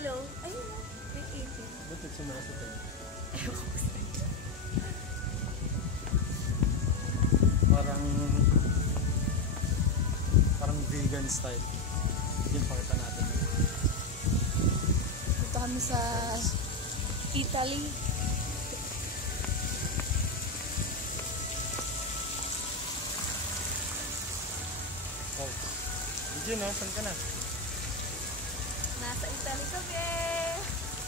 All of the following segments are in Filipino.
Hello? Ayun na. May 18. Ba't nagsimula sa tayo? Ewan ko sa'yo. Parang vegan style. Yun, pakita natin. Dito kami sa Italy. Oh. Diyan, no? Saan ka na? Nasa Italy kami.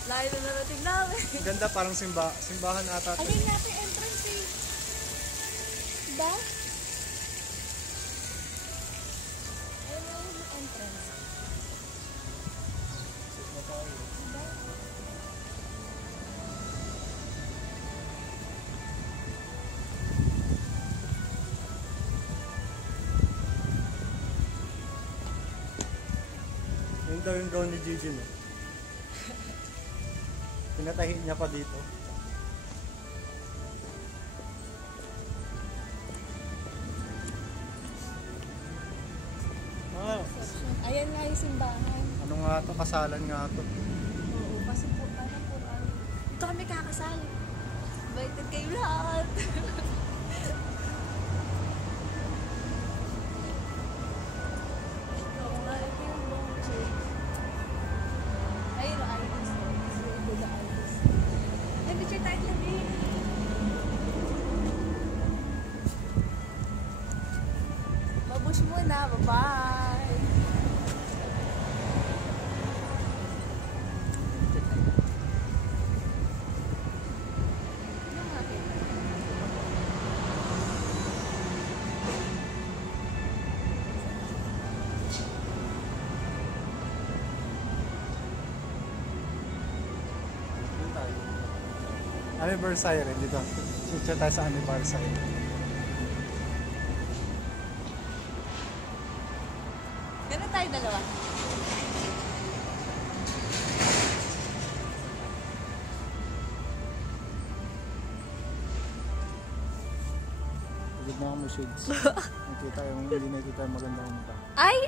Layo na narating namin. Ganda, parang simbahan ata. Ayun natin entrance eh. Diba? Ayun na yung entrance. Diba? Yun daw yung gown ni Gigi, no? Pinatahi niya pa dito. Ah, Ayan nga yung simbahan. ano nga to? Kasalan nga to. Oo, kasi po, Quran. Dito kami kakasal. Invited kayo lahat. Oo nga, ito yung long chain. Ayun o, iris. Ito na iris. Ay, picture tayo labi. Mabush muna. Bye-bye. Ano nga kayo? Dito tayo. Anniversary rin dito. Picture tayo sa anniversary. Ganun tayo dalawa. Pagod na ako mo shades. Nakita yung hindi nakita yung magandang mukha. Ay!